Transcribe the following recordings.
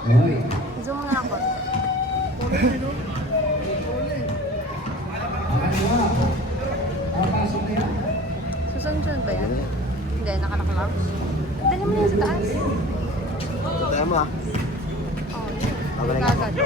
Zoom mo na lang po. Susunod ba yan? Hindi, nakalak lang. Dali mo na yan sa taas. Tama mo ah. Oo, yun. Kagad.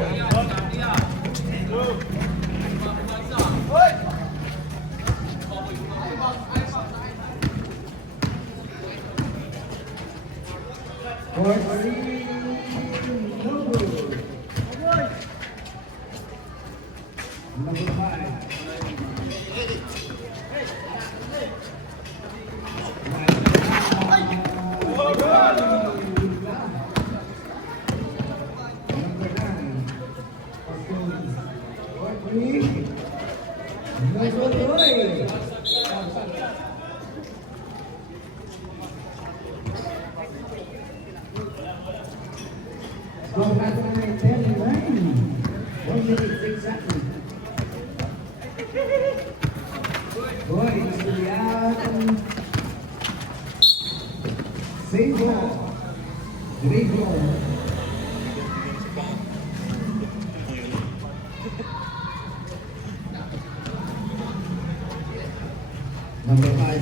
Number 5.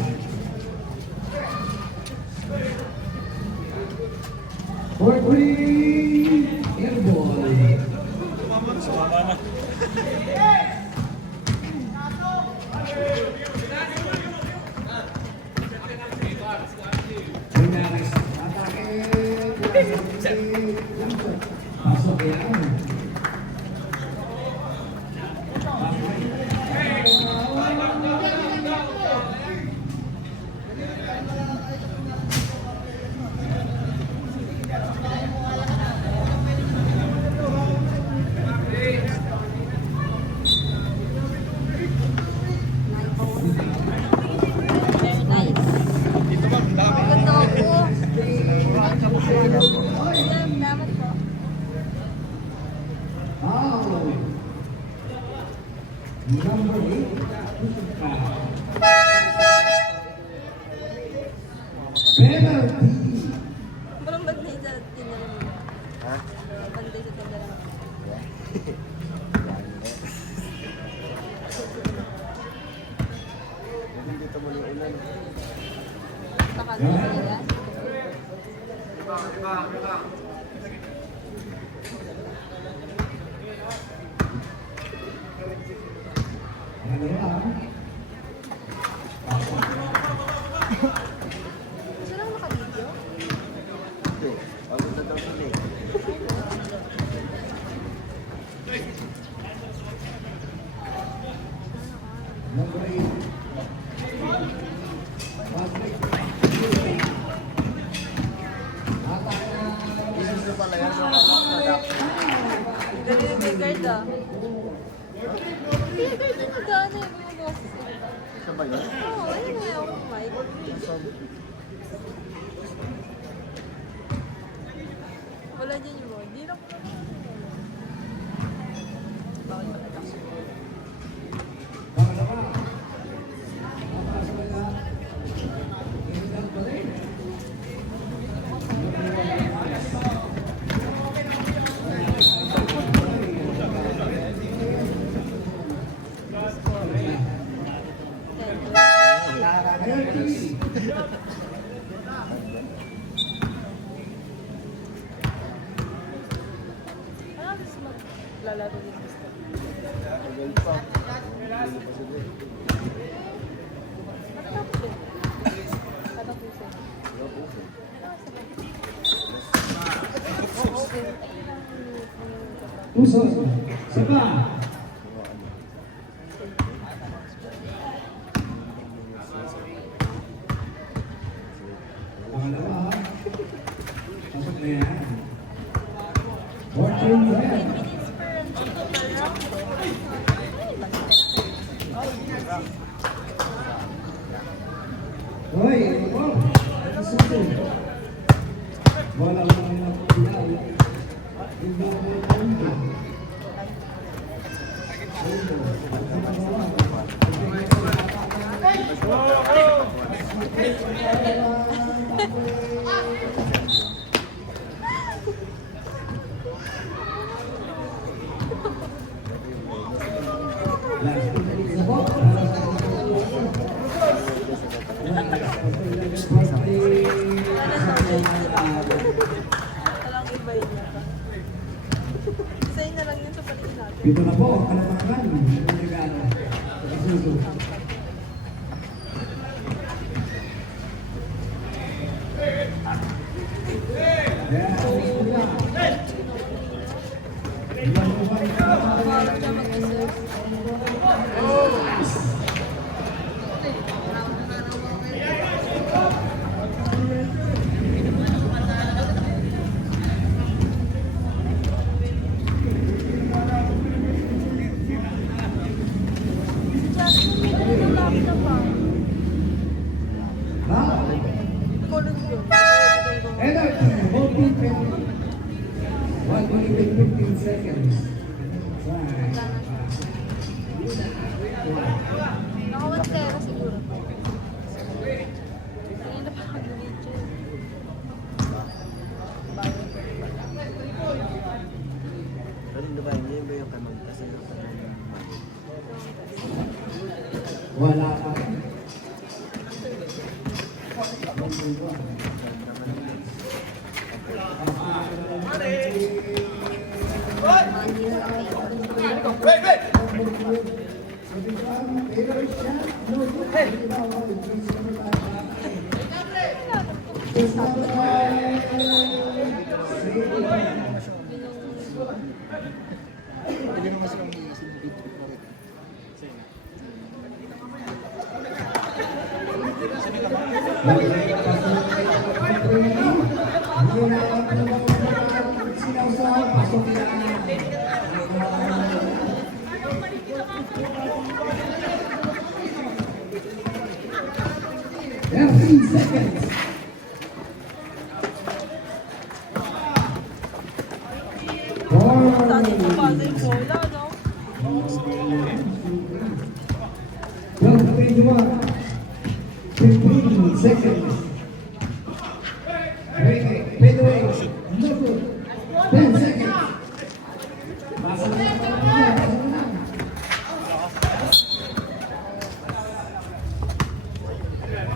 4-3. Airball. Pasok yan. Number 8. Penalty. Parang banday sa tindaran mo. Ha? Banday sa tindaran mo. Dito mo yung ulan. Nakagal sa nila. Gusto lang naka-video? Hindi. Pagpunta daw sila eh. Number 8. Isis na pala yan. Galing na kay guard ah. Kaya guard na nagana yung mga boses. Isa ba yun? Oo, ayun na yung mic. Wala dyan yung mga. Di na ko lang. Bawal pa na. Parang gusto maglalaro din gusto. Tagal pa. Hindi pa sila eh. Matapos din. Matapos din. Puso. Sapa. Pangalawa. Pasok na yan. 14 red. Hoy, ako. Wala lang na pinal. Hindi mo punto. Pito na po ang kalapakan ng regalo. Isuzu. Bawal siya mag-isip. Jasmine, may dala ng laptop ah. Kulog yun. Energy, holding pen. 1 minute and 15 seconds. Right. Nakawantera siguro. Kanina pa nag-video. Pero hindi ba, hindi ba yung kamag kasi yung kamag? Wala pa. Seconds. Saan yung pasa yung bola, no? 15 seconds. Fade away. No good. 10 seconds. Basa na.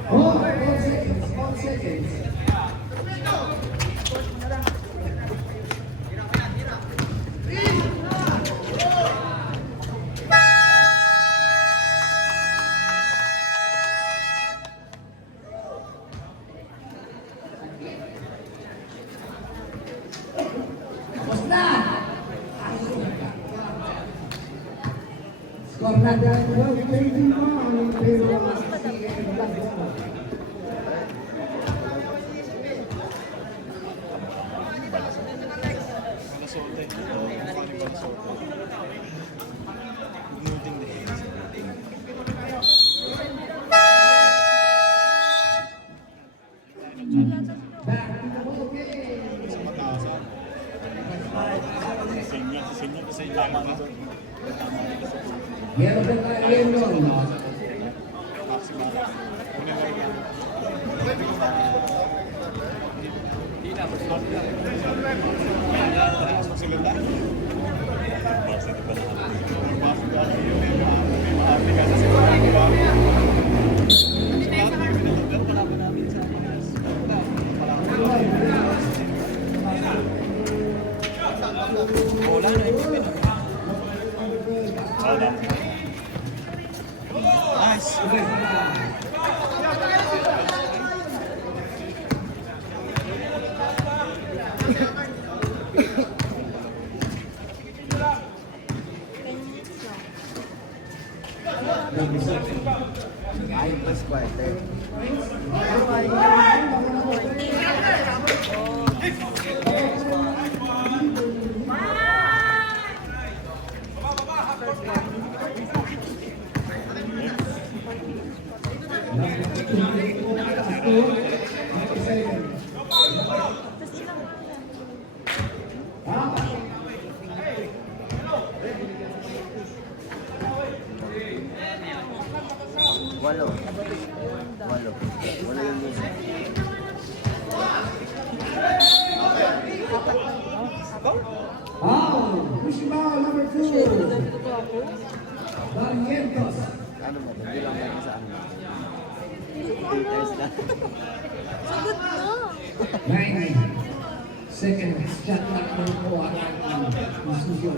Oh, 4 seconds. 4 seconds. Score na dahil 21, pero meron pa tayo yun. Ay, plus quarter. Walo. Walo. Walo yung music. Push ball number 2. Barrientos. Ano mo? Hindi lang natin sa ano. Filters na. Sagot mo! 9 seconds. Shot clock ng Kuwatan. Isuzu.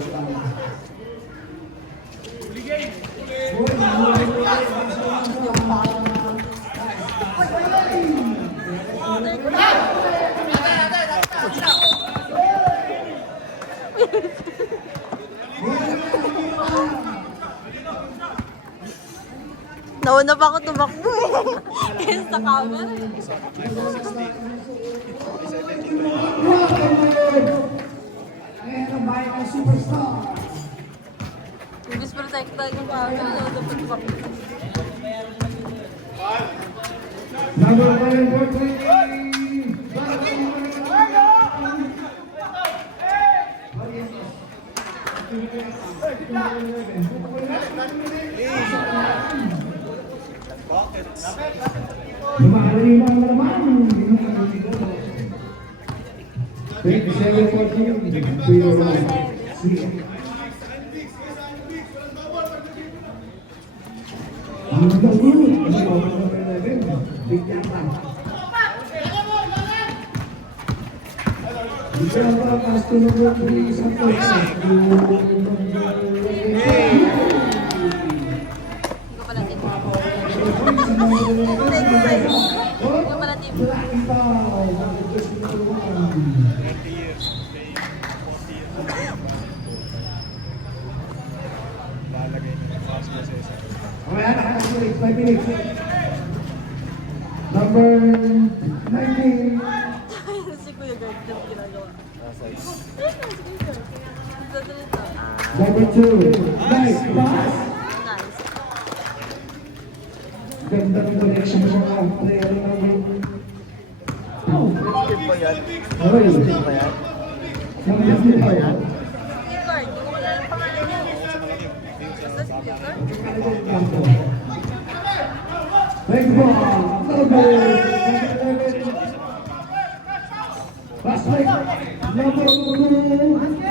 Nauna pa ako tumakbo eh. Kaya sa camera. And a Vital Superstar. Ibig protected yung camera. Nauna pa tumakbo. Number 1, Lumakalima naman. 27-14. Ang Ikaw pala team. Ikaw pala team. Number 19. Si Kuya Gard yung ginagawa. Si Kuya Gard. Dito, dito. Number 2. Nice pass. Nice. Ganda ng connection mo sa player number. Oh. Skip ba yan? Oy. Skip ba yan? Number 2. Kuya Gard, hindi ko wala ng pangalan niya. Basta si Kuya Gard. Next ball. Number 11. Pass right. Number 2.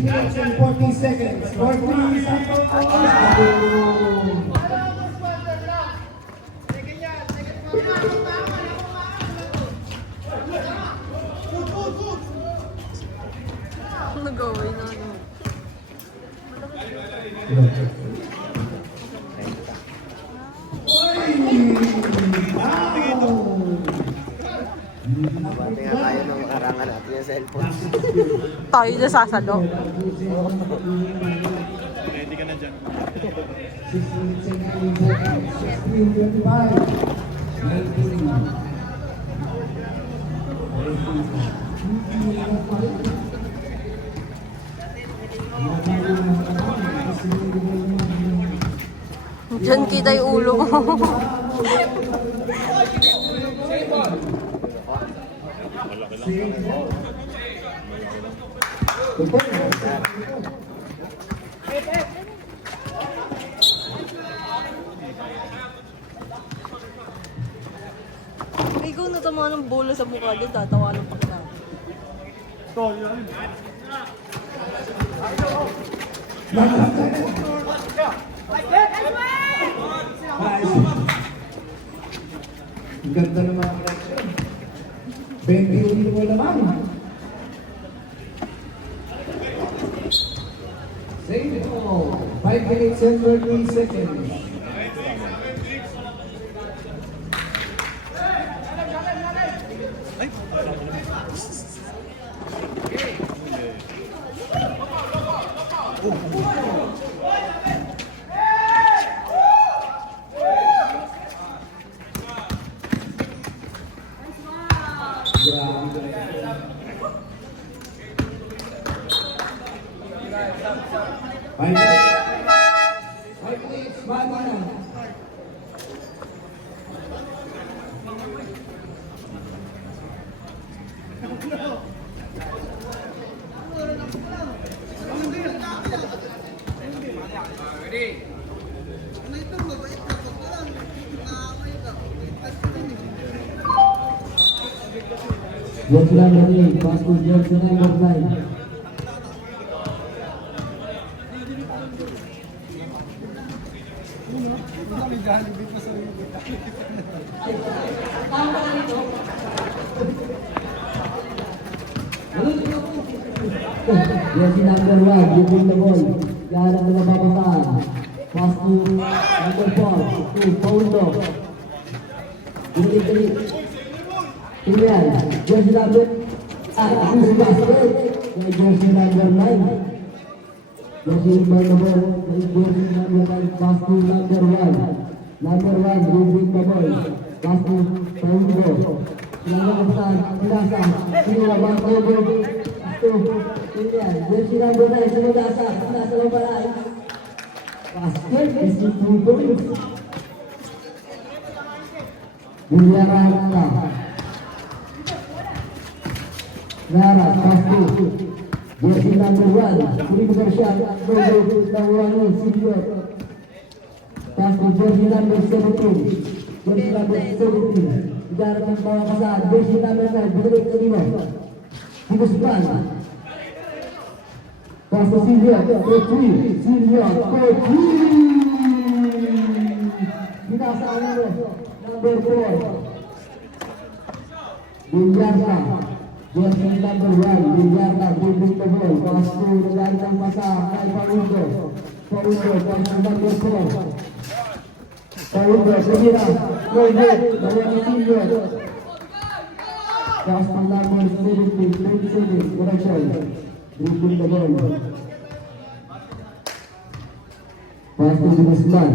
Minutes and 40 seconds. 40 seconds. Nag-away na ano. Bante nga tayo nung arangan natin yung cellphone. Tayo na sasalo. Ready ka na dyan. 6 minutes and 15 seconds. 16:25. 19. Diyan kita yung ulo mo. Ikaw natama ng bola sa mukha din, tatawa ng pakita. Ang ganda ng mga connection. 21 mo naman. Save it all. 5 minutes and 30 seconds. Five minutes, bata na. What's number 8? Pass to George, number 9. Jollibee pa sa iyo. Tama ka nito. Jersey number 1, giving the ball. Yan ang nababasaan. Pass to number 4, to Paulo. Dili-dili. Tingnan, jersey number who's basket? Jersey number 9. Jersey number 9, pass to number 1. Number 1, giving the ball. Pass to Paulo. Nababasaan, pinasa. Pinabang Paulo. Jersey number 9, sumagasa. Pinasa lang pala. Basket, is it 2 points? Villarata. Nara, pass to jersey number 1. Puri Bersha, Dogo, Tawani, Senior. Pass to jersey number 17. Jersey number 17. Idarap ng bawang kasaan. Jersey number 9. Balik ke lima. Higusman. Pass to Senior. Kotri. Senior. Kotri. Binasaan nyo. Number 4. Villarta. Jersey number 1. Villarta. Giving the ball. Pass to Villarta masa kay Paulo. Paulo. Pass to number 4. Paulo. Semira. Paulo. Bawang Senior. Pass to number 17. 27. Correction. Giving the ball. Pass to Guzman.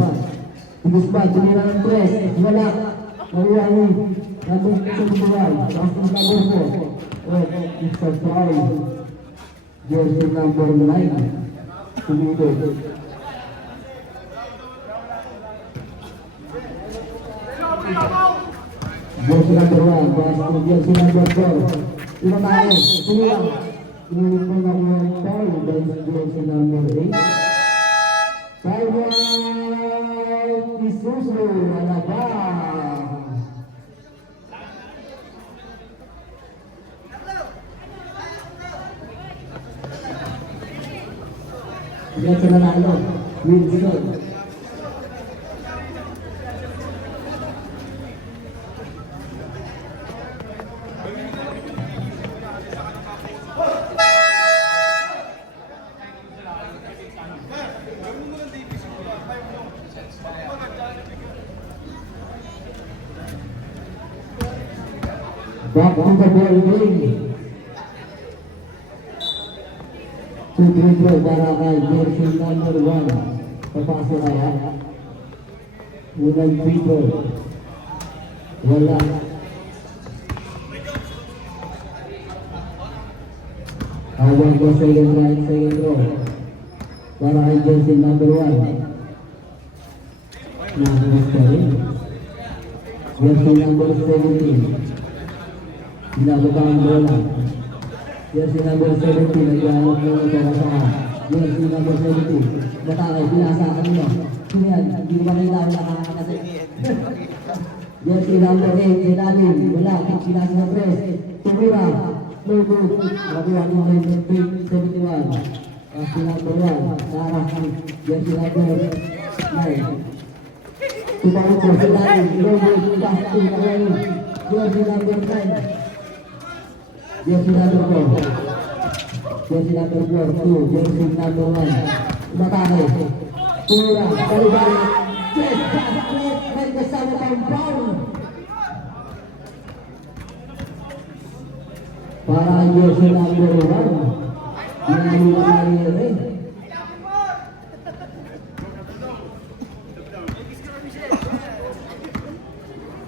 Guzman, tumira ng press. Wala. Maruangi. Number 21. Pass to number 4. Oh, it's a foul. Jersey number 9. Tumido. Jersey number 1. Pass to jersey number 4. Lima tayo. Tumira. Tumira po na yung foul. Dahil jersey number 8. Taiwan Isuzu Alabang. Lihat sa nanalo, Wilson. Back to the ball game. Sugrido para kay jersey number 1. Papasok kaya. Unang free throw. Wala. Awal ko second row. Para kay jersey number 1. Nakakas pa rin. Jersey number 17. Binababa ang bola. Jersey number 17, naghahanap ng nagkakasahan. Jersey number 17, natakay, binasa kanina. Sino yan? Hindi naman kailangan nakakakasin. Jersey number 8, ilalim, wala, binasa ng press. Tumira, no good. Nakuha ng 71. Jersey number 1, narah ang jersey number 9. Tumalit ko, ilalim, no good, binasa ng jersey number 9. Jersey number 4. Jersey number 4. 2. Jersey number 1. Umatake. Tura. Balik-balik. Yes! Basket! May kasama tayong foul. Para ang jersey number 1. Pinali rin.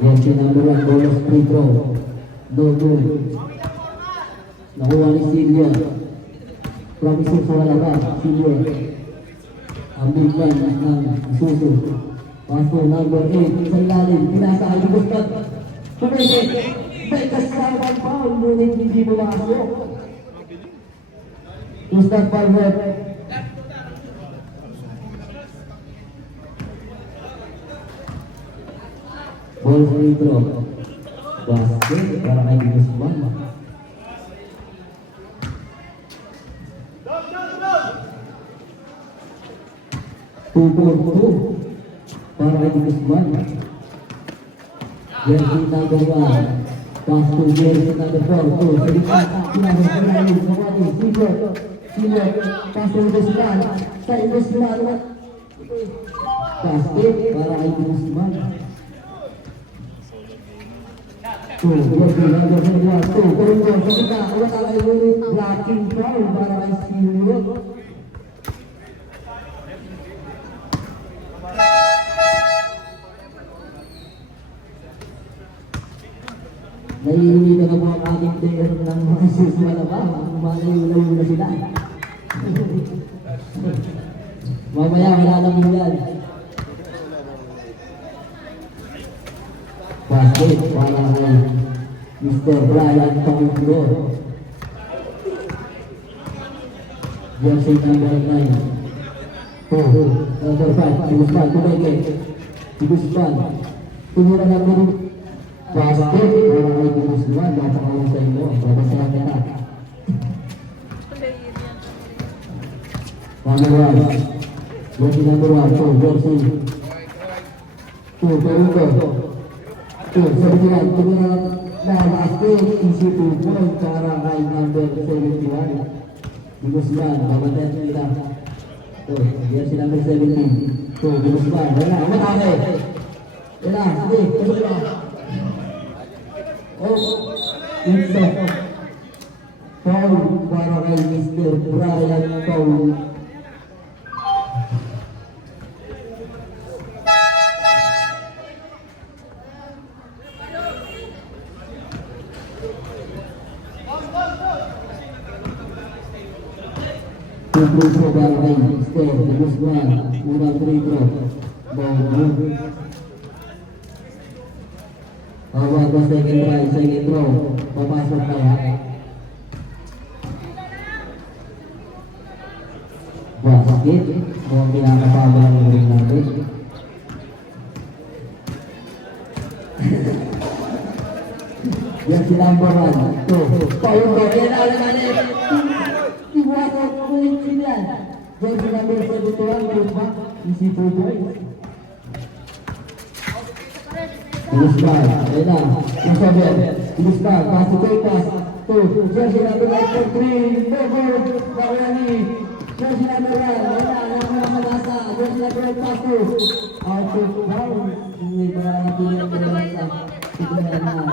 Jersey number 1. Bonus free throw. No good. Nakuha ni Silvia. Promising sa labas, Silvia. Ang big man ng Isuzu. Paso number 8, sa ilalim, pinasa ay Gustat. Pumese, may kasama foul, ngunit hindi pumasok. Gustat Palmer. Ball free throw. Basket, para kay Guzman. Two. para kay Guzman. Jersey number 1. Pass to jersey number 4. To sa gitna. Sinabi sa lalim. Sa wali. Silot. Pass to Guzman. Kay Guzman. Pass to para kay Guzman. To jersey number 1. To Koringo. Sa gitna. Wala kay Willie. Blocking foul para kay Silot. Naiinita na po ang ating player ng mga isusuwa na ba? Malayo-layo na sila. Mamaya, malalamin yan. Basket, para kay Mr. Brian Tonglo. Jersey number 9. Number 5, Guzman, tumeke. Guzman, tumira na po rin. Basket, para kay Guzman, napakawang sa inyo. Babasahan ka na. Number 1. Jersey number 1. Jersey. Peruco. Sa bilang, tumira na basket. Easy 2 point para kay number 71. Guzman, babasahan nila. Jersey number 17. Guzman, wala. Matake. Wala. Sige, tulog na. Insect. Foul para kay Mr. Brian Paul. Tutuso para kay Mr. Guzman. Unang free throw. Ball. Awag ko second try, second throw. Papasok kaya. Basket. Mukhang pinakapaba ng ring natin. Yan si number 1. Paul ko. Yan na ulit. Iwasok ko yung sinyan. Yan si number 71. Easy 2 points. Guzman, ayun na, nasabi, Guzman, pass to pass, jersey number 9.3, Bobo, Baklani, jersey number 1, ayun na, nakamasa, jersey number 8, pass to, out of bounds, hindi pa nakapili ng Malasa, tignan na.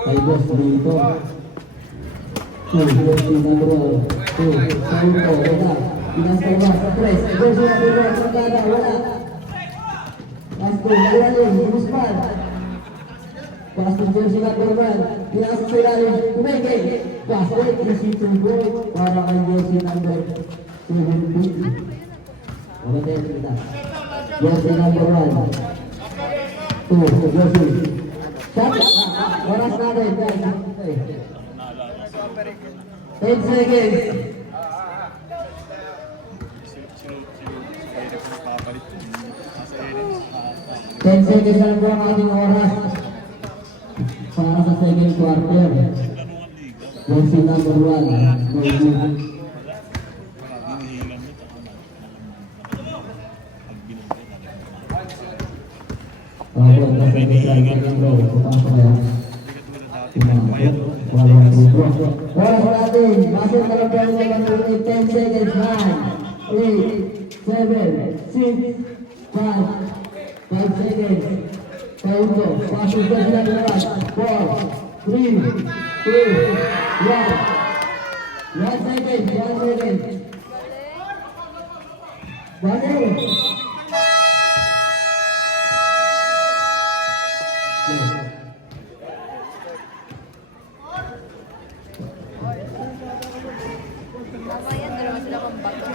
Kay Boss dito, jersey number 1, Sauto, ayun na, Pinasama sa press. Jersey number 1, Sagada, wala. Last goal, ilalim, Guzman. Pass to jersey number 1. Pinasok sa ilalim, Tumeke. Pass to jersey 2 goal para kay jersey number 17. Mabatay kita. Jersey number 1. Jersey. Shot. Oras natin. 10 seconds. 10 seconds lang po ang ating oras para sa second quarter. Jersey number 1. Oras natin, masuk dalam perjalanan 10 seconds. 9, 8, 7, 6, 5 seconds. Pauto, pasok ka sila naman. 4, 3, 2, 1. 1 second, 1 second. Balik. Mamaya, dalawa sila pang bato.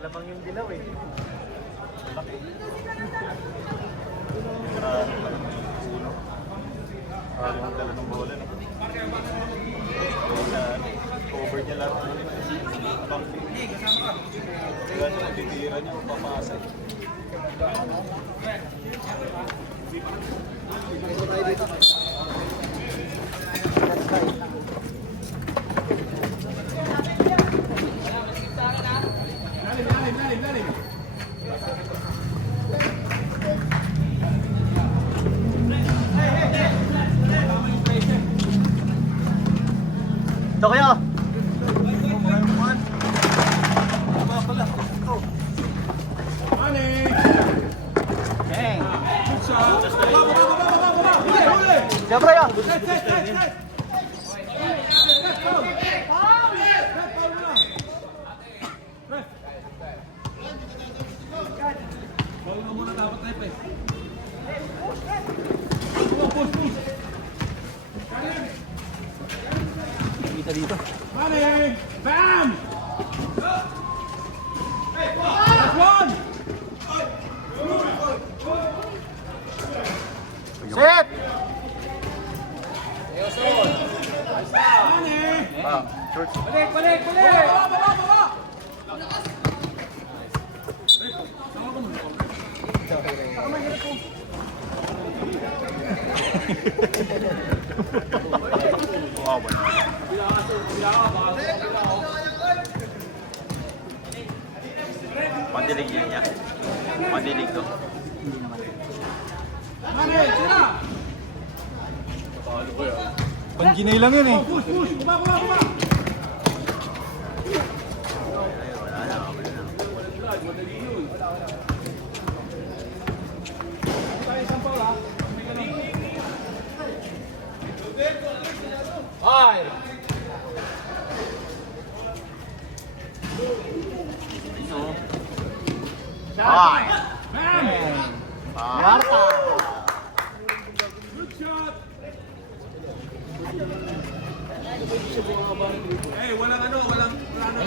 Lamang yung dilaw eh. Parang ang dala ng bola. Cover niya lang. Kaya niya matitira niya papasa. Ito kaya. Siyempre ya. Kita dito. Money! Bam! One! Set! Money! Ah, short. Balik! Baba! Baba! Wow. Madilig niya. Madilig to. Money! Sira! Pangginay lang yun eh. Push! Baba! Ay! Ay! Bam! Marta! Good shot! Eh, walang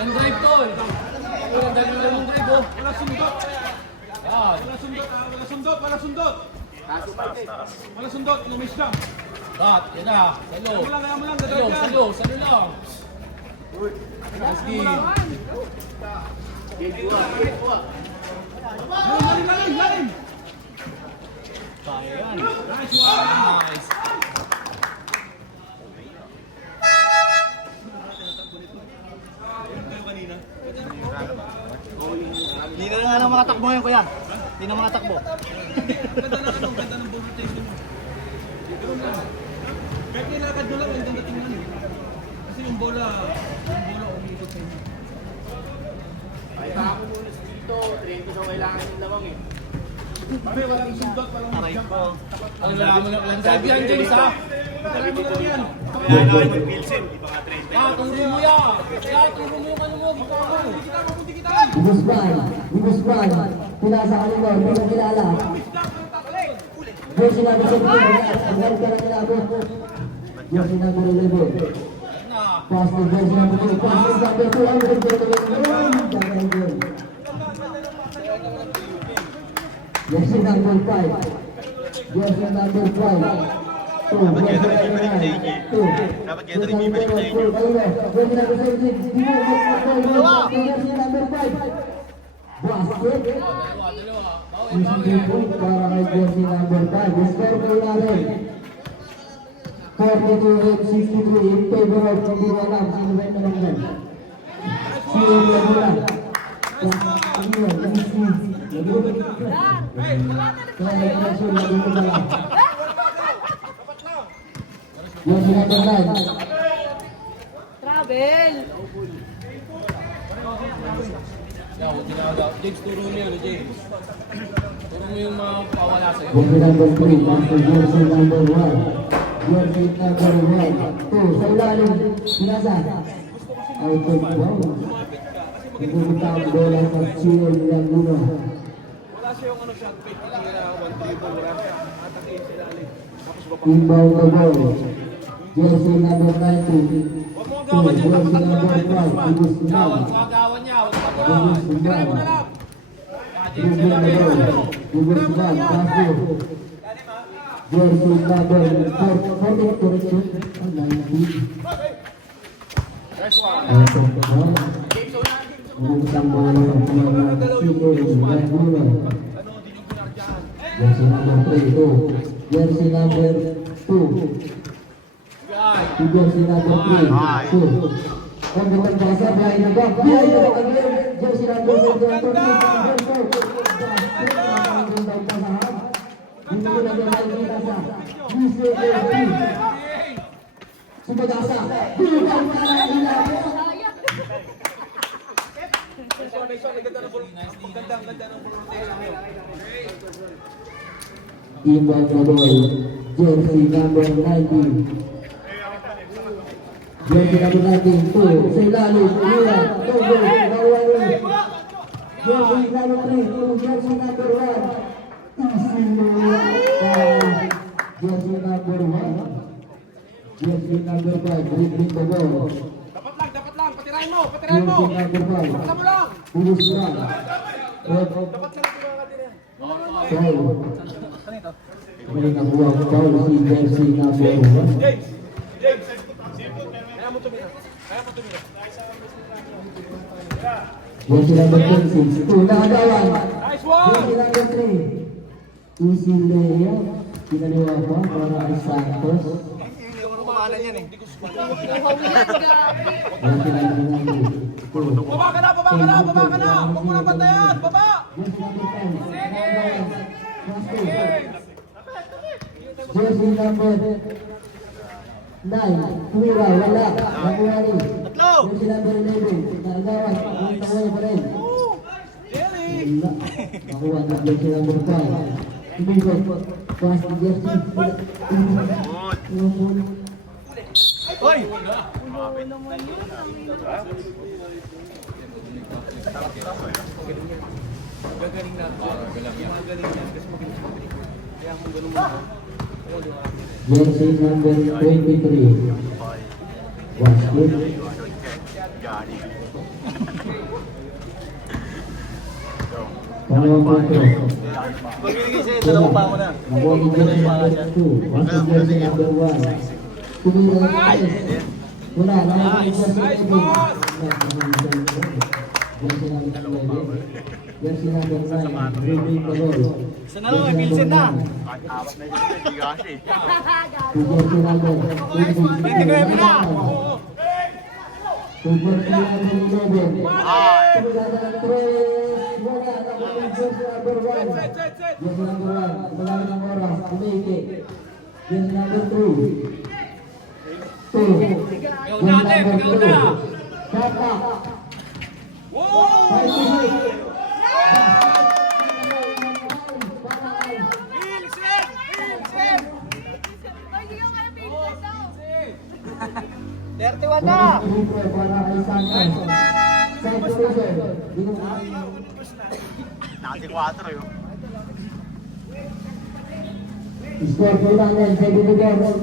Drive tol. Walang drive oh. Walang sundot! Ah, Walang sundot! Walang sundot! Lumis ka! cut. Yan na. Salo. Kaya mo lang, Salo, dadaan salo, salo lang. Ski. Lalim! Kaya yan. Nice one! Nice. Hindi na nga lang mga takbo ngayon, kuya. Hindi na mga takbo. Ganda ng ball rotation mo. Ganun lang. Kahit nilakad mo lang, ang ganda tingnan eh. Kasi yung bola umiikot sa inyo. Pare, walang sundot, walang jump. Ang lalaman ng walang drive yan, James ha. Sabi mo lang yan. Turo mo yan. Turo mo yung ano mo. Gitawa mo. Ibusban, pinasa kanila, hindi na kilala. Jersey number 17, ang ka na kinabot. Jersey number 11. Pass to jersey number 2, pass to number 2, ang jersey number 5. Jersey number 5. Dapat kaya na rin bibalik sa inyo. Dapat kaya na rin bibalik sa inyo. Jersey number 17, jersey number 5. Basket. Isang point para kay jersey number 5. Score po natin 42-63 in favor of hindi mo alam sino ba yung naman. Sino ba yung naman? Kaya kaso lagi mo na lang. Jersey number 9. Travel! James, turo mo yun, James. Turo mo yung mga pawala sa'yo. Jersey number 3, Master jersey number 1. Jersey number 1. 2, sa ilalim, sinasa. Out of bounds. magaling. Bumutang ang bola sa Chino Laguna. Wala siya yung ano shot pick. Tira, one dribble, wala siya. Atakin sila alin. Tapos baba. Inbound the ball. Jersey number 90. Huwag mo agawan niya, Jersey tapakan mo lang number kayo. 5. Ibus Huwag Ibang. mo agawan niya. Huwag mo Ibus Tirahin mo na Ibang. lang. Ibus Ibang. Ibus Ibang. Pasok. Jersey number 40. Correction. Ang 90. First one. Bumutang bola sa Chino Laguna. Jersey number 3. Jersey number 2. Jersey number 3. 2. Ang gandang basa, behind the back. Behind the back again. Jersey number 4. Sumagasa. Bilang para ilaw. Next one, ganda ng ball. Ganda ng ball rotation niyo. Inbound the ball. Jersey number 19. Jersey number 19. 2. Sa ilalim. Ilan. Togo. Nawali. Jersey number 3. 2. Jersey number 1. Jersey number 1. Jersey number 5. Dribbling the ball. Dapat lang. Patirahin mo. Patirahin mo. Jersey number 5. Alam mo lang. Pulos lang. Dapat lang ito natin yan. Foul. May nakuha ang foul si Jersey number 1. James. Kaya mo tumira. Jersey number 26. 2. Nakagawan. Nice one. Jersey number 3. Easy layup. Pinaliwa pa para kay Santos. Yung kumahalan yan eh. Hindi ko Jersey number 9. 2. Baba ka na. Huwag mo na bantayan. Baba. Jersey number 5. Nakagawan. Jersey number 9. Tumira. Wala. Nakuha rin. Jersey number 11. Nakagawan. Ang taway pa rin. Wala. Nakuha na jersey number 5. Tumikot. Pass ni Jersey. Hoy. Gagaling na. Gagaling na. Kasi magaling siya. Kaya kung ganun mo. Jersey number 23. Waskud. Pangalawang punto. Dalawa pa ako na. Nakuha ni Jersey number 2. Waskud Jersey number 1. Tumira na rin. Wala. Nakuha ni Jersey number 2. Jersey number 11. Jersey number 9. Dribbling the ball. Sana lang, may pilsin na. Jersey number 29 na. Jersey number 11. Tumira na ng 3. Wala. Nakuha ni Jersey number 1. Jersey number 1. Wala ng oras. Tumiki. Jersey number 2. 2. Jersey number 2. Kaka. 5-6. Para kay Santos. Santos. Nati 4 yun. Score for London, 74.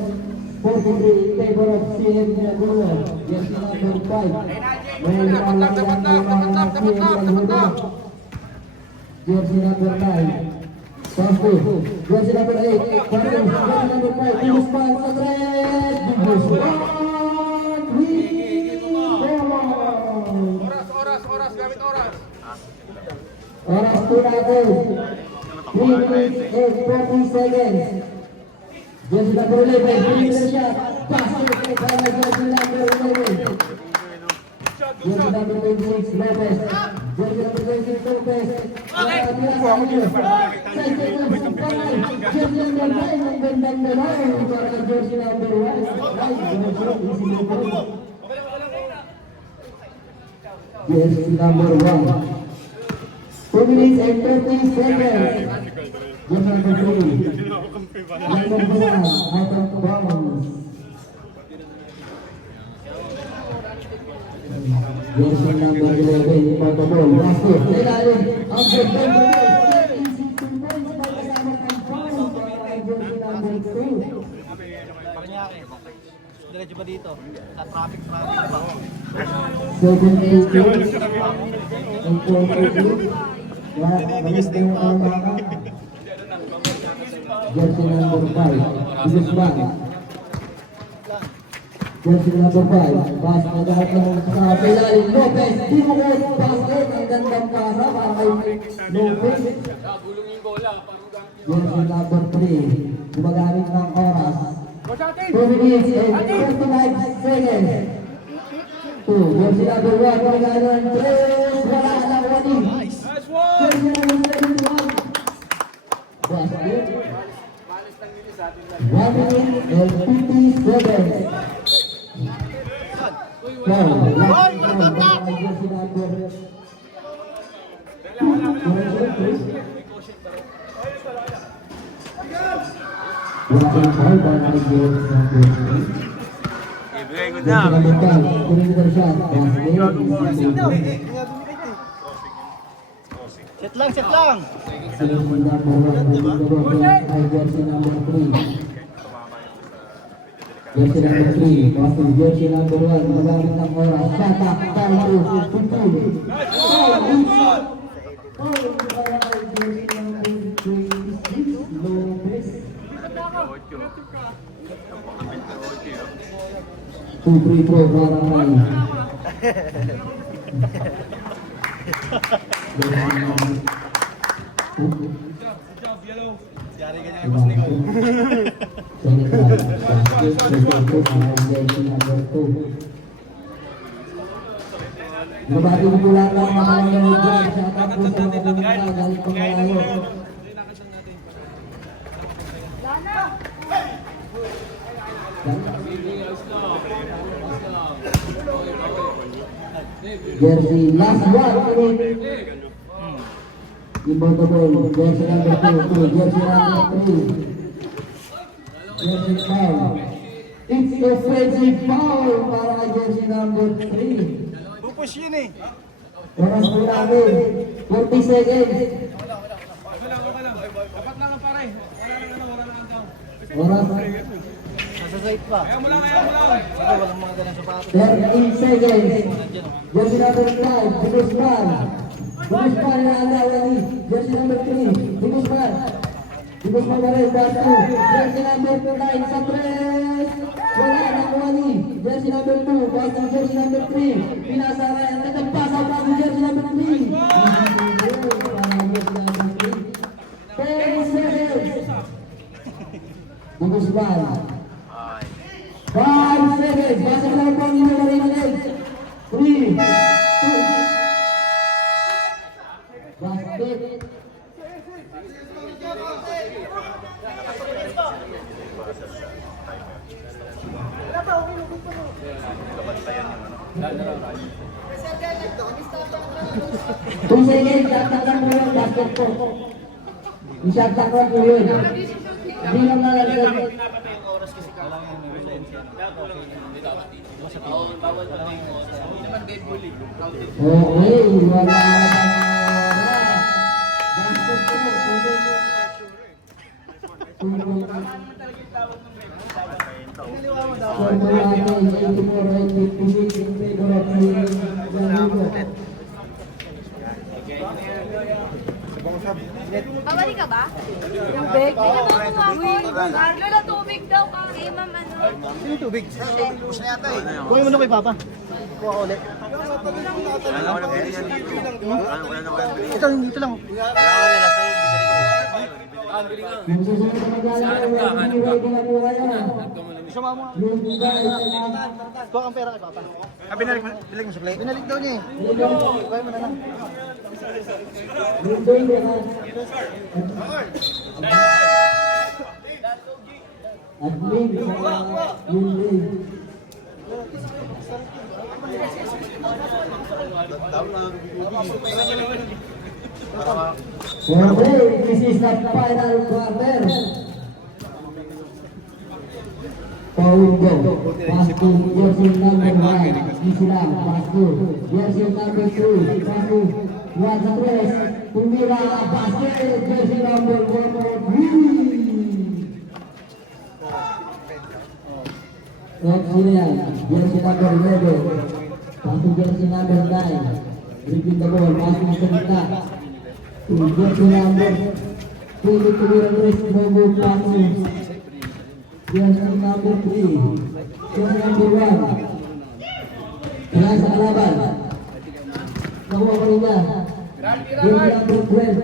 43 in favor of CM Laguna. Jersey number 5. May Dapat lang. Jersey number 9. Pasto. Jersey number 8. Jersey number 5. Imus pa sa tres. Bigos. Oras. Gamit oras. Oras po natin. 3 minutes and 40 seconds. Jersey number 11. Bigos na siya. Pasto. Kaya jersey number 11. Jersey number 26, Lopez. Jersey number 26, Lopez. Jersey number 9, ang gandang dalaw. Para kay jersey number 1. Jersey number 1. 2 minutes and 30 seconds. Jersey number 3. Number 1, out of bounds. Jersey number 11, Portable, basket, ilalim, ang Portable, 16 points, may kasama ng foul para kay jersey number 2. Diretso ba dito? Sa traffic pa. 7-2 points, ang Portable, balik na yung alamangan. Jersey number 5, Guzman. Jersey number 5, pass na dahil sa Pilarin Lopez, Timokot, basket, ang gandang pasa para kay Lopez. Jersey number 3, gumagamit ng oras, 2 minutes and 25 seconds. 2, jersey number 1, gumagamit ng 3, wala lang wani. Jersey number 71, basket, 1 minute and 50 seconds. Ibigay ko na. Set lang, set lang. Jersey number 3, passes jersey number 1, magamit ng oras, shot, time to 15. Jersey number 26, Lopez. 2 free throw para kay Yari ganyan yung boss Nico. Nabati mo po lahat ng mga nanonood dyan. Shout out po sa mga pumunta dahil pumalayo. Jersey, last one minute. Imbotable, jersey number 2, jersey number 3. Jersey foul. It's offensive foul para kay jersey number 3. Pupush yun eh. Oras po namin, 40 seconds. Okay lang. Dapat na lang pare. Wala lang daw. Oras, Nasa site pa. Ayaw mo lang. Sige, walang mga ganang sapatos. 13 seconds. Nandiyan o. Jersey number 5, Guzman. Guzman na alawan ni jersey number 3, Guzman. Guzman na rin, pass to jersey number 9 sa 3. Wala nakuha ni jersey number 2, pass to jersey number 3. Pinasa rin, nagpasa pass to jersey number 3. Para jersey number 3. 10 seconds. Guzman. 5 seconds. Basa ko lang po ang inyong marinig. 3, 2, basket. Kung sige, shot-takan mo yung basket po. I-shot-takan mo yun. Hindi lang nalalagay. Okay, wala na basket po. Pabalik ka ba? Tubig? Hindi ka ba kumamon? Carlo na tubig daw ka. Eh, ma'am, ano? Sino yung tubig? Push na yata eh. Kuha mo na kay Papa. Kuha ko ulit. Ito lang. Isama mo. Kuha kang pera kay Papa. Binalik mo sa play? Binalik daw niya eh. Kuha mo na lang. This is the final quarter. Paundo, pass to jersey number 1, Islam, pass to jersey number 2, pass to Juan Andres, tumira, basket, jersey number 1, Red Julian, jersey number 11, pass to jersey number 9, repeat the ball, pass to Serita, to jersey number 22, Andres, no good pass to jersey number 3, jersey number 1, kaya sa kalaban, nakuha ko rin niya, jersey number 12,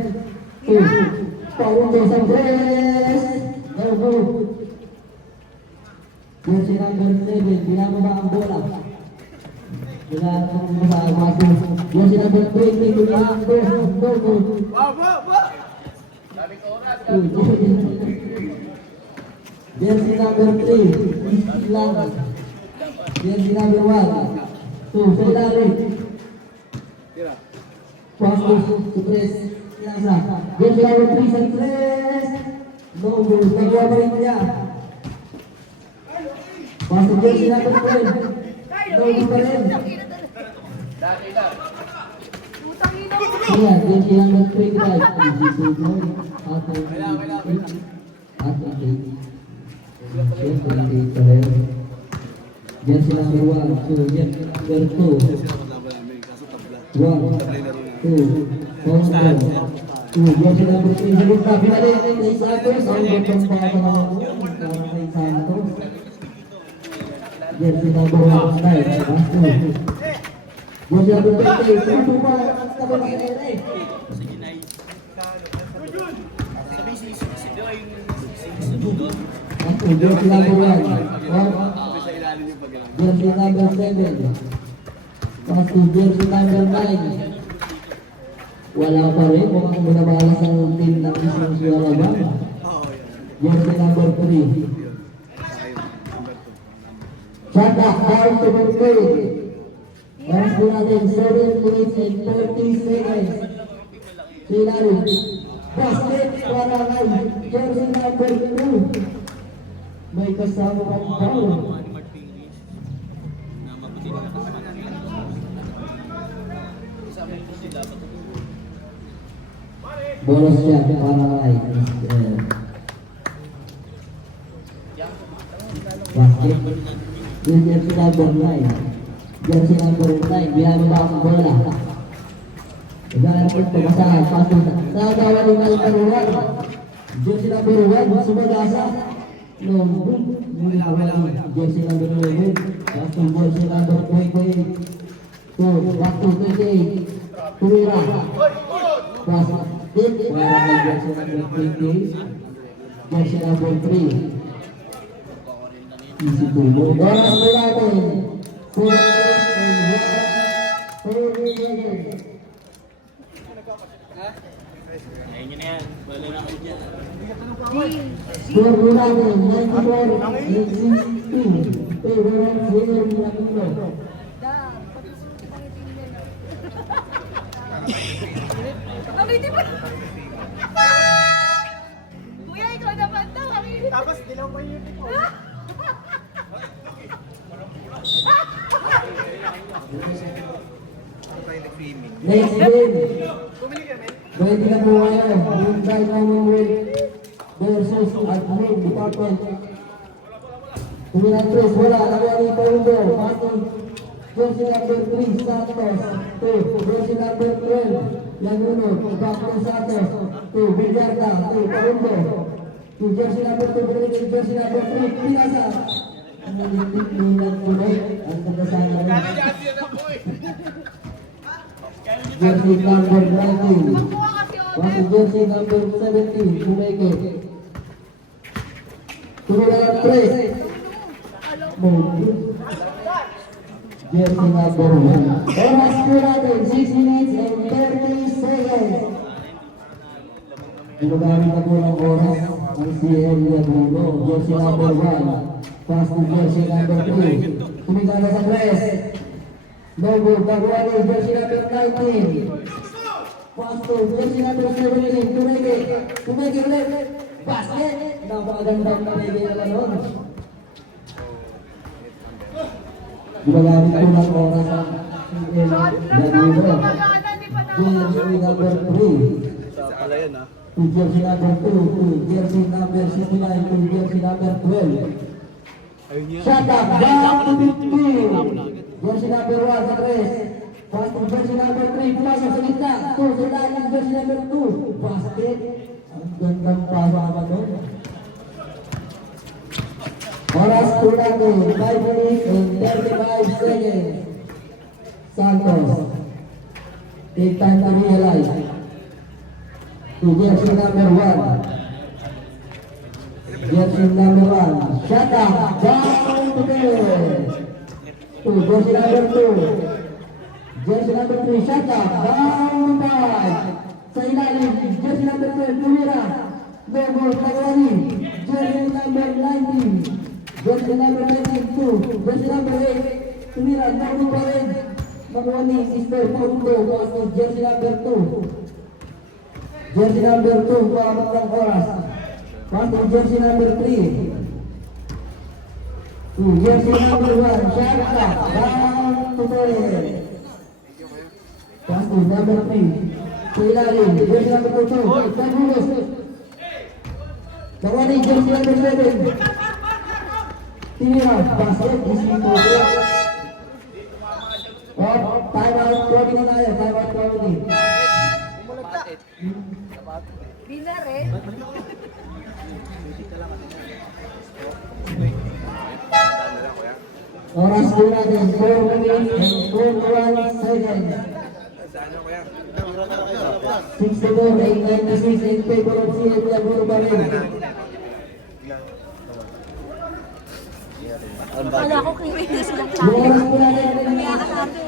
2, Paundo Andres, no good. Jersey number 7, binababa ang bola. Binababa sa wato. Jersey number 20, binababa ang bola. Jersey number 3, Islam. Jersey number 1, 2, Solari. Pasto, Supres, Piazza. Jersey number 3, Santres. No goal, nagawa pa rin niya. Pasto jersey number 12. No goal pa rin. Ayan, jersey number 25. Jersey number 1, 2, jersey number 2. 1, 2, 2, jersey number 3. Sagot na, pinalik kay Santos. Ang gandang bata naman kay Santos. Jersey number 1, 9, pass to. Jersey number 20, tutupa, tabi na kinairay. Jersey number 1, jersey number 7, pass to jersey number 9. Wala pa rin, mukhang binabalas ang team ng isang Suarabang. Jersey number 3. Shut up, down to the field. Oras po natin, 7 minutes and 30 seconds. Silari. Basket para kay jersey number 2. May kasama pang foul. Bonus siya para kay basket. Yung jersey number 9. Jersey number 9. Binababa ang bola. Ibahan po pagkasahan. Pasok na. Nagawa ni number 1. Jersey number 1. Sumagasa. No. Jersey number 11. Pasok jersey number 28. 2. Back to 28. Tumira. Pasok. Para kay jersey number 28. Jersey number 3. Easy to go. Oras mo natin. 4 minutes. Ayun yun na yan. Wala na kayo dyan. Score mo natin. 94-82. Favorite player na Pino. Mabiti pa! Kuya, ikaw naman daw. Tapos dilaw pa yun ito. Next game. Pwede na po kayo. Hyundai Commonwealth versus Admin Department. Tuminatros, wala. Nakuha ni Paundo. Pastor. Jersey number 3, Santos. 2. Jersey number 12, Laguno. Bakro Santos. 2. Villarta. 2. Paundo. 2. Jersey number 2, jersey number 3, Pinasa. Ang nilitik nilang tuloy. Ang pagkasama rin. Jersey number 19. Pastor jersey number 17, Tumeke. Turunan 3. Jersey number 1. Oras po natin, 6 minutes and 30 seconds. Ginagamit na po ng oras ang CL Laguno. Jersey number 1. Pass to jersey number 2. Tumigana sa press. No good. Nakuha ni jersey number 19. Pass to jersey number 17. Tumeke. Tumeke ulit. Basket. Napakagandang Tumeke na nun. Gumagamit po ng oras ang CL Laguro. Gumagana, di pa Jersey number 3. Sa palayan ha. To jersey number 2, to jersey number 69, to jersey number 12. Ayun yan. Shut up, down to 15. Jersey number 1 sa tres. Pass to jersey number 3, pumasok sa gitna. 2 sa ilalim, jersey number 2. Basket. Ang gandang pasa naman doon. Oras po natin, 5 minutes and 35 seconds. Santos. Take time to realize. To jersey number 1. Jersey number 1. Shut up. Down to bed. To jersey number 2. Jersey number 3. Shut up. Down to 5. Sa ilalim. Jersey number 12. Tumira. No more. Tawani. Jersey number 19. Jersey number 22. Jersey number 8. Tumira. Tawani pa rin. Magwani. Sister. Paundo. Jersey number 2. Jersey number 2, kuwamat ng oras. Pass to jersey number 3. To jersey number 1, shot clock, down to 10. Pass to number 3. To ilalim, jersey number 2, Tagulos. Kawani, jersey number 7. Tinira, basket, isip po. Time out, 40 na tayo, time out, 40. Winner eh. Oras po natin, 4 minutes and 41 seconds. 64, 896 in favor of CL Laguro pa rin. Wala ko kay Witness lang Yung oras po natin, Kailangan natin.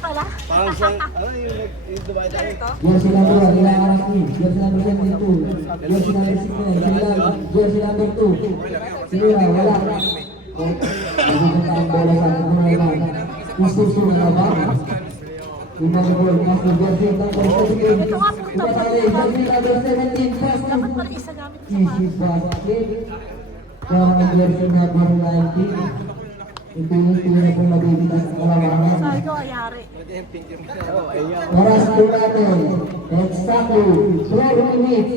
Pala. Parang siyang, ano yung dumaan tayo? jersey number 1, Ilang Araki, jersey number 72, jersey number 69, jersey number 2. Sira, wala. Nagiging ang bola sa ating mga ilan. Gusto na ba? Ibang ball, pass to jersey number 17. Ipatali, jersey number 17, pass to Dapat pala isa gamit sa easy basket. Parang jersey number 19. Ito yung na po mabibitas sa kalamangan. Sabi ko, ayari. Oras po natin, exactly 12 minutes.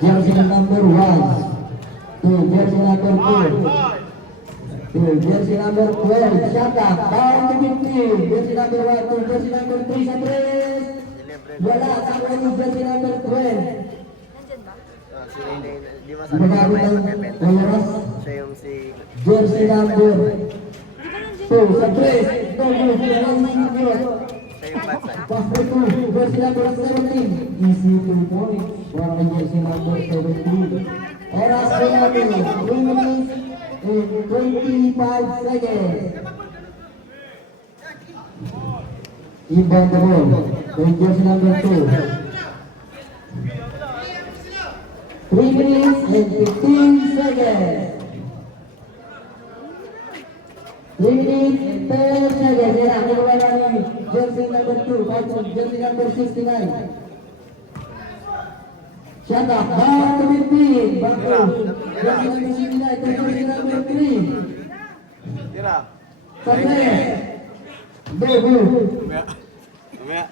Jersey number 1, to jersey number 2, to jersey number 12, shut up, down to 15, jersey number 1, to jersey number 3 sa 3, wala, sa yung jersey number 12. Nandyan ba? Di ba sabi ko Gumagamit may ng magpepenta? oras, Siya yung si... jersey number Di ba nandyan? 2 sa 3, no move, wala yung Siya yung bansa. pass to 2, jersey number 17, easy 2 points, para kay jersey number 17. Oras po natin, 3 minutes and 25 seconds. Inbound the ball, kay jersey number 2. 3 minutes and 15 seconds. 3 minutes and 10 seconds. Yan ang kinuha namin. Jersey number 2. Pass jersey number 69. Shut up. Down to 15. Back to jersey number 69. To jersey number 3. Tira. Sa 3. Go. Mamaya.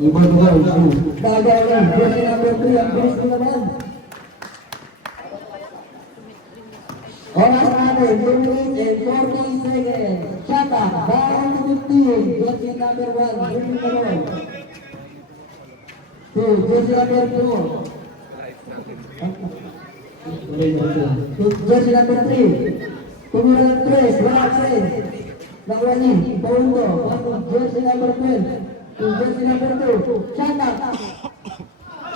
Ibon go. Tagay lang. Jersey number 3. Ang bilis mo naman. Oras natin, 2 minutes and 40 seconds. Shut up, down to 15. Jersey number 1, Jimmy Malone. 2, jersey number 2. Jersey number 3. Tumira ng 3, wala 3. Nawali, Paundo. Jersey number 12. To jersey number 2. Shut up.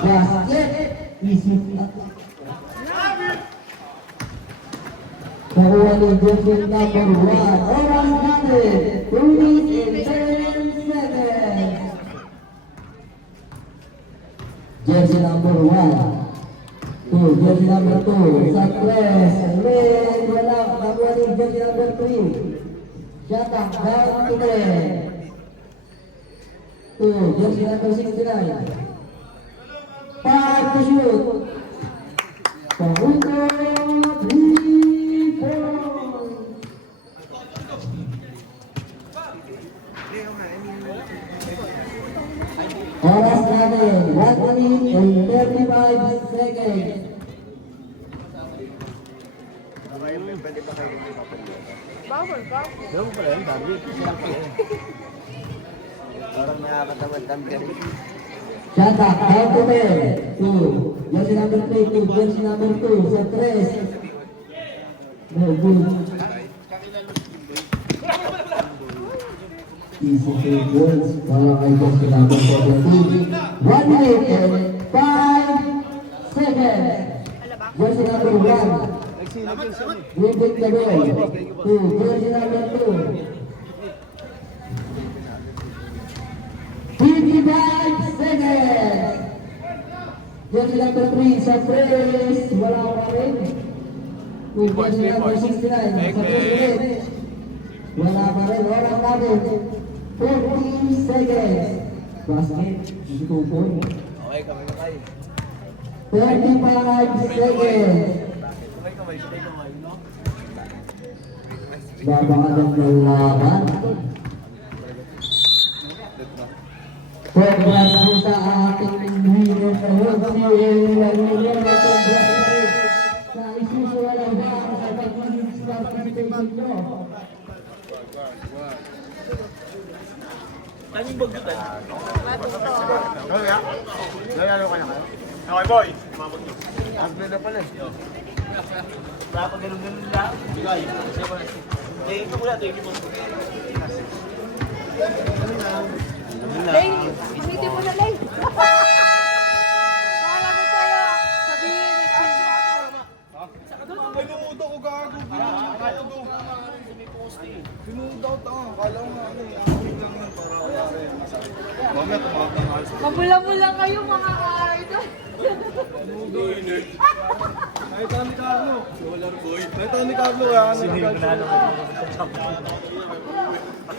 Basket. Easy. Nakuha ni jersey number 1. Oras natin, 2 minutes and 10 seconds. Jersey number 1. To jersey number 2. Sa press. Red. Wala. Nakuha ni jersey number 3. Shut up. Down to 10. To jersey number 69. 5 to shoot. Pahundo, 3 points. Oras natin, 1 minute and 35 seconds. Gawin pala yan, dami. Parang nakakatamad-tamad ka rin. Shot up, out to 10. 2. Jersey number 3, 2. Jersey number 2. Sa 3. No good. Easy 3 points para kay Jersey number 17. 1 minute and 5 seconds. Jersey number 1. Will take the ball. 2. Jersey number 2. 55 seconds. Jersey number 3 sa press. Wala pa rin. Jersey number 69 sa press. Wala pa rin. Oras natin. 14 seconds. Basket. 2 points. Okay, kami na kayo. 35 seconds. Babangan ng laban. Congrats po sa ating winner ngayon, si William na isusuwalan ba sa pag-ibig participation nyo. Anong bagutan? Lalalo ka na kayo? Okay, boy. Agad na pala eh. Wala pa ganun-ganun lang. Bigay. Thank you kuya, thank you po. Lay, umitin mo na, Lay. Kala mo tayo, sabihin, Pinuuto ko gago. Pinuuto ko tanga. Kala ko nga ano eh. Ako lang yan para kaya rin. Mamaya tumawag ng ayos. mabula-mula kayo mga ka-idol. Nakita ni Carlo. Nakita ni Carlo. Sinigurado.